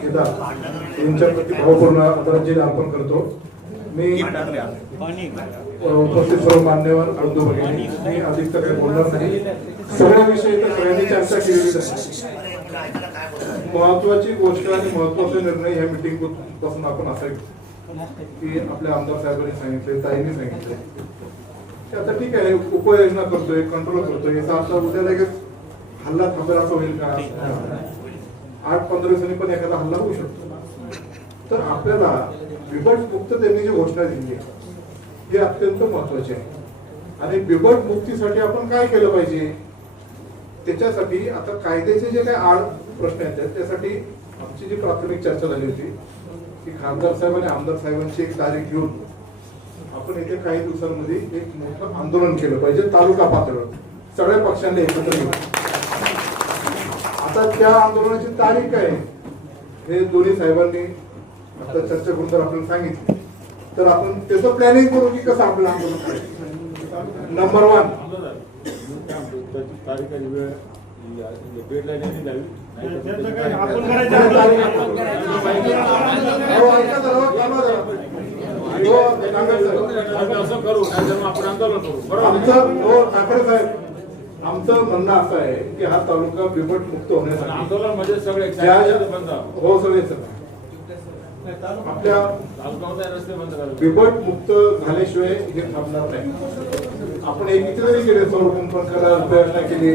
केदार यांच्या प्रति भावपूर्ण आदरांजली अर्पण करतो. मी उपस्थित सर्व मान्यवर बंधू भगिनी मी अधिक तर काही बोलणार नाही. सगळ्या विषयी तर सगळ्यांनी चर्चा केलेली आहे महत्वाची गोष्ट आणि महत्त्वाचे निर्णय या मिटिंगपासून आपण असा की आपल्या आमदार साहेबांनी सांगितले ताईंनी सांगितले की आता ठीक आहे उपाययोजना करतोय कंट्रोल करतोय. याचा अर्थ उद्या लगेच हल्ला थांबेल असं होईल का? आठ पंधरा दिवसांनी पण एखादा हल्ला होऊ शकतो. तर आपल्याला बिबट मुक्त त्यांनी जी घोषणा दिली आहे ही अत्यंत महत्वाची आहे. आणि बिबट मुक्तीसाठी आपण काय केलं पाहिजे? त्याच्यासाठी आता कायद्याचे जे काही आड प्रश्न आहेत त्यासाठी आमची जी प्राथमिक चर्चा झाली होती की खासदार साहेब आणि आमदार साहेबांची एक तारीख घेऊन आपण येत्या काही दिवसांमध्ये एक मोठं आंदोलन केलं पाहिजे तालुका पातळीवर. सगळ्या पक्षांनी एकत्र घेऊन आता त्या आंदोलनाची तारीख काय आहे? हे दोन्ही साहेबांनी आता चर्चा करून जर आपण सांगितली. तर आपण त्याचं प्लॅनिंग करू की कसं आपलं आंदोलन करायचं? नंबर वन तारीख वेळ हो, असं करू आंदोलन करू आमचं हो ठाकरे साहेब. आमचं म्हणणं असं आहे की हा तालुका बिबट मुक्त होण्यासाठी आंदोलन म्हणजे सगळे ज्या बंद हो सगळे सगळे. आपल्या तालुक्यामध्ये रस्ते बंद करावे बिबट मुक्त झाल्याशिवाय हे थांबणार नाही. आपण एक जरी केले संरक्षण करायला प्रयत्न केले.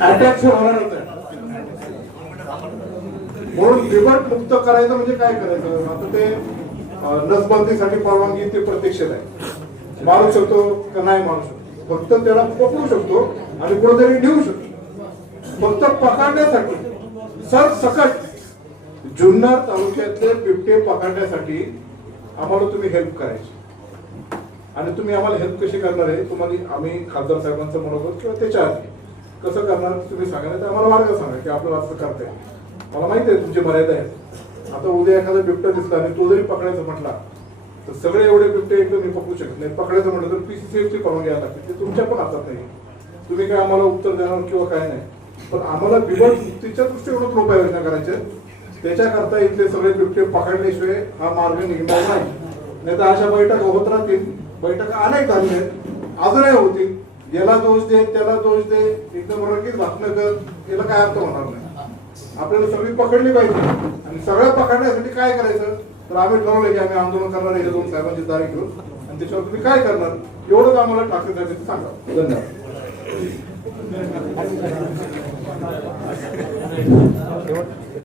अटॅक होणारच आहे म्हणून बिबट मुक्त करायचं म्हणजे काय करायचं? आता ते अं, नसबंदीसाठी परवानगी ते प्रत्यक्षात आहे मारू शकतो का नाही मारू शकतो? फक्त त्याला पकडू शकतो आणि कुठेतरी नेऊ शकतो. फक्त पकडण्यासाठी. सर सकट. जुन्नर तालुक्यातले बिबटे पकडण्यासाठी आम्हाला तुम्ही हेल्प करायची. आणि तुम्ही आम्हाला हेल्प कशी करणार आहे तुम्हाला आम्ही खासदार साहेबांचं म्हणत किंवा त्याच्या आधी. कसं करणार तुम्ही सांगा नाही तर आम्हाला मार्ग सांगा की आपल्याला असं करता येईल. मला माहिती आहे तुमची मर्यादा आहे. आता उद्या एखादा बिबटा दिसला आणि तो जरी पकडायचा म्हटला तर सगळे एवढे बिबटे एकदम मी पकडू शकत नाही. पकडायचं म्हटलं तर पीसीसीएफची परवानगी घ्यायला लागते ते तुमच्या पण हातात नाही. तुम्ही काय आम्हाला उत्तर देणार किंवा काय नाही. पण आम्हाला बिबट मुक्तीच्या दृष्टीकोनातून उपाययोजना करायच्या त्याच्याकरता इथले सगळे बिबटे पकडल्याशिवाय हा मार्ग निघणार नाही. नाही तर अशा बैठका होत राहतील. बैठका अनेक झाल्या आहेत. अजूनही होतील. याला दोष दे त्याला दोष दे. एकदम रंगीत भाषण कर. याला काय अर्थ होणार नाही. आपल्याला सगळी पकडली पाहिजे. आणि सगळ्या पकडण्यासाठी काय करायचं? तर आम्ही ठरवलं की आम्ही आंदोलन करणार आहे दोन साहेबांची तारीख घेऊन. आणि त्याच्यावर तुम्ही काय करणार? एवढंच आम्हाला ठाकरे साहेबांनी सांगा. धन्यवाद.